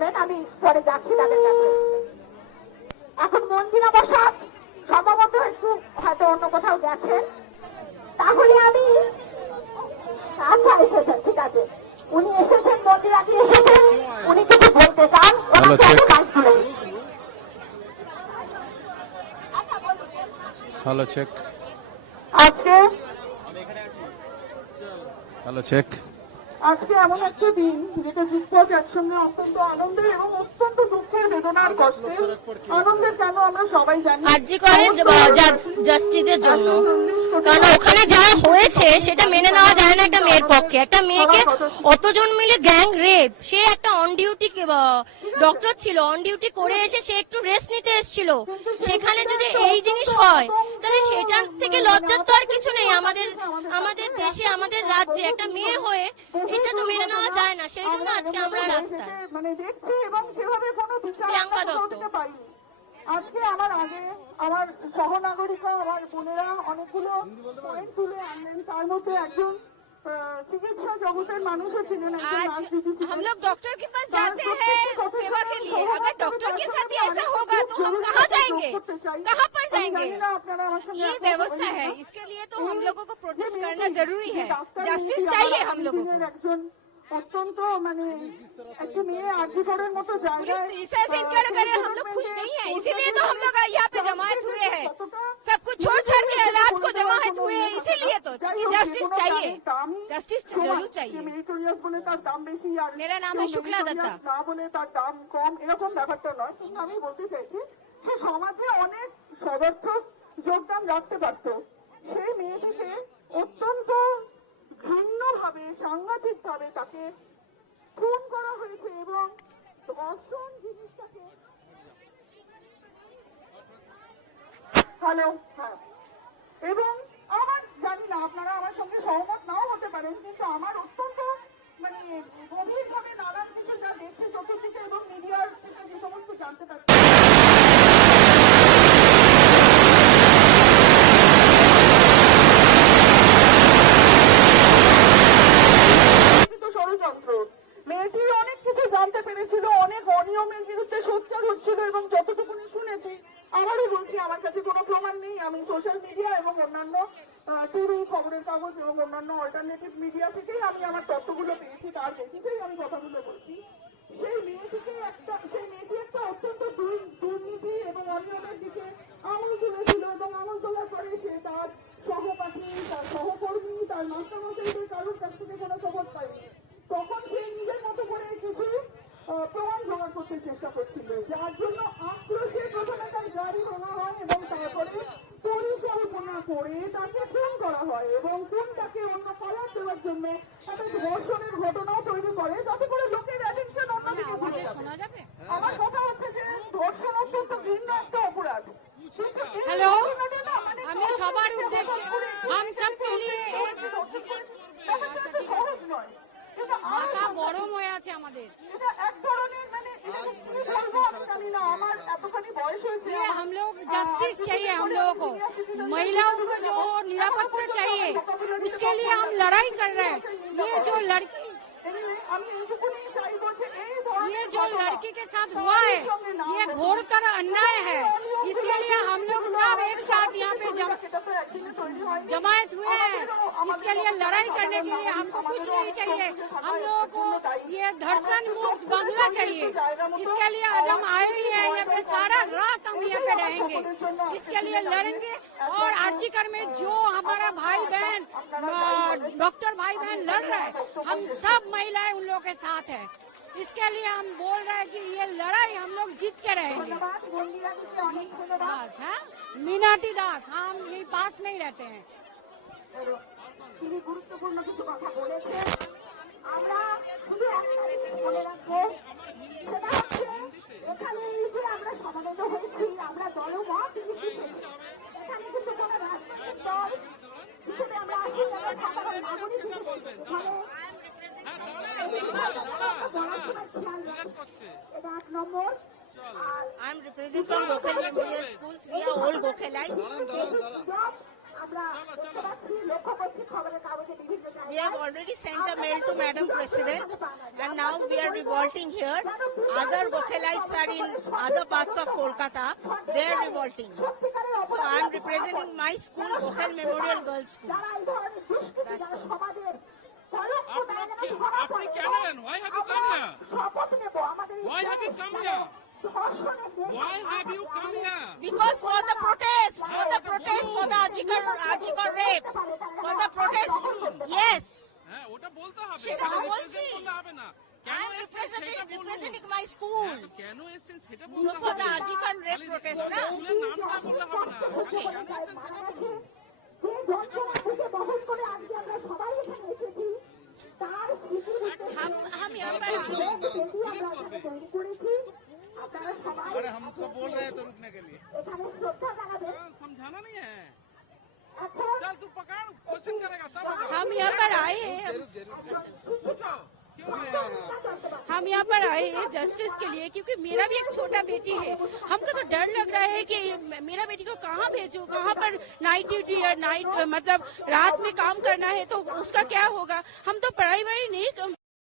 নেবেন আমি পরে যাচ্ছি তাদের কাছে। এখন মন্দিরা বসাক সম্ভবত একটু হয়তো অন্য কোথাও গেছেন তাহলে আমি আচ্ছা এসেছেন ঠিক আছে। উনি এসেছেন মন্দিরা দিয়ে এসেছেন। উনি কিছু বলতে চান হ্যালো, চেক আজকে হ্যালো চেক আজকে এমন একটা দিন যেটা যুগপথ একসঙ্গে অত্যন্ত আনন্দের এবং অত্যন্ত দুঃখের বেদনার কষ্টে আনন্দের কেন আমরা সবাই জানি আরজি করে জাস্টিসের জন্য। কারণ ওখানে যা হয়েছে সেটা মেনে নেওয়া যায় না একটা মেয়ের পক্ষে। একটা মেয়েকে অতজন মিলে গ্যাং রেপ সে একটা অন ডিউটি ডক্টর ছিল অন ডিউটি করে এসে সে একটু রেস্ট নিতে এসেছিল। সেখানে যদি এই জিনিস হয় তাহলে সেটার থেকে লজ্জার তো আর কিছু নেই। আমাদের আমাদের দেশে আমাদের রাজ্যে একটা মেয়ে হয়ে এটা তো মেনে নেওয়া যায় না সেই জন্য আজকে আমরা রাস্তায়। মানে দেখছি এবং সেভাবে কোনো বিচার প্রিয়াঙ্কা দত্ত। পারিনি। আজকে আমার আগে আমার সহনাগরিকা আমার বোনেরা অনেকগুলো পয়েন্ট তুলে আনলেন। তার মধ্যে একজন चिकित्सा आज हम लोग डॉक्टर के पास जाते हैं सेवा के लिए। अगर डॉक्टर के साथ ऐसा होगा तो हम कहाँ जाएँगे? कहाँ पर जाएँगे? ये व्यवस्था है। इसके लिए तो हम लोगों को प्रोटेस्ट करना ज़रूरी है। जस्टिस चाहिए हम लोगों को। অত্যন্ত মানে একটি মেয়ে আর্থিকরের মতো पुलिस জায়গায় इसे ऐसे इनकार करे हम लोग खुश नहीं है इसीलिए तो हम लोग यहाँ पे जमायत हुए हैं सब कुछ छोड़ छाड़ के हालात को जमायत हुए हैं इसीलिए तो कि जस्टिस चाहिए जस्टिस जरूर चाहिए মেরিটোরিয়াস বলে তার দাম বেশি আর मेरा नाम है কেউ शुक्ला meritorious दत्ता। না বলে তার দাম কম এরকম ব্যাপারটা নয় কিন্তু আমি বলতে চাইছি সে সমাজে অনেক সদর্থক যোগদান রাখতে পারত সেই মেয়েটিকে অত্যন্ত ঘৃণ্যভাবে সাংঘাতিক ভাবে তাকে খুন করা হয়েছে এবং ধর্ষণ জিনিসটাকে হ্যালো হ্যাঁ। এবং আমার, জানি না, আপনারা আমার সঙ্গে সহমত নাও হতে পারেন, কিন্তু আমার অত্যন্ত মানে গভীরভাবে নানান কিছু যা দেখছে চতুর্দিকে এবং মিডিয়ার থেকে যে সমস্ত জানতে পারছি। মেয়েটিকেই আমি কথাগুলো বলছি। সেই মেয়েটিকে একটা সবার উদ্দেশ্যে হাম সব কে লিয়ে এক ব্যাপারটা এত সহজ নয় কিন্তু আর মাথা গরম হয়ে আছে আমাদের এটা এক ধরনের মানে এটা কি বলবো আমি জানি না আমার এতখানি বয়স হয়েছে ये हम लोग जस्टिस चाहिए हम लोगों को महिलाओं को जो निरापत्ता चाहिए उसके लिए हम लड़ाई जमायत हुए हैं। इसके लिए लड़ाई करने के लिए हमको कुछ नहीं चाहिए। हम लोगों को ये धर्षण मुक्त बंगला चाहिए। इसके लिए आज हम आए ही हैं। यहाँ पे सारा रात हम यहाँ पे रहेंगे। इसके लिए लड़ेंगे। और आर्चिकर में जो हमारा भाई बहन डॉक्टर भाई बहन लड़ रहे हैं, हम सब महिलाएँ उन लोगों के साथ है। इसके लिए हम बोल रहे हैं कि ये लड़ाई हम लोग जीत के रहेंगे ধন্যবাদ বন্দিয়া দিকে অনেক ধন্যবাদ बस है मीनाती दास हम यही पास में ही रहते हैं তিনি গুরুত্বপূর্ণ কিছু কথা বলেছেন আমরা শুধু একটা জিনিস মনে রাখবো সেটা হচ্ছে এখানে এই যে আমরা সমাবেত হয়েছি আমরা দলমত I am representing from Gokheli Junior Schools. We are all Gokhelais. We have already sent a mail to Madam President and now we are revolting here. Other Gokhelais are in other parts of Kolkata. They are revolting. So I am representing my school, Gokhel Memorial Girls School. That's all. আপনি কেনেন why have you come here why have you come here why have you come here because for the protest for the protest for the আজিকর আজিকর rape for the protest yes হ্যাঁ ওটা বলতে হবে সেটা তো বলছি হবে না I'm representing, representing my school. কেন এসেছেন সেটা বলতে হবে। for the আজিকর rape protest না? নামটা বলতে হবে না। কেন এসেছেন खाना नहीं है। चल तू पकड़ क्वेश्चन करेगा तब हम यहाँ पर आए हैं हम यहाँ पर आए हैं जस्टिस के लिए क्योंकि मेरा भी एक छोटा बेटी है। हमको तो डर लग रहा है कि मेरा बेटी को कहाँ भेजूँ कहाँ पर नाइट ड्यूटी या नाइट मतलब रात में काम करना है तो उसका क्या होगा? हम तो पढ़ाई वढ़ाई नहीं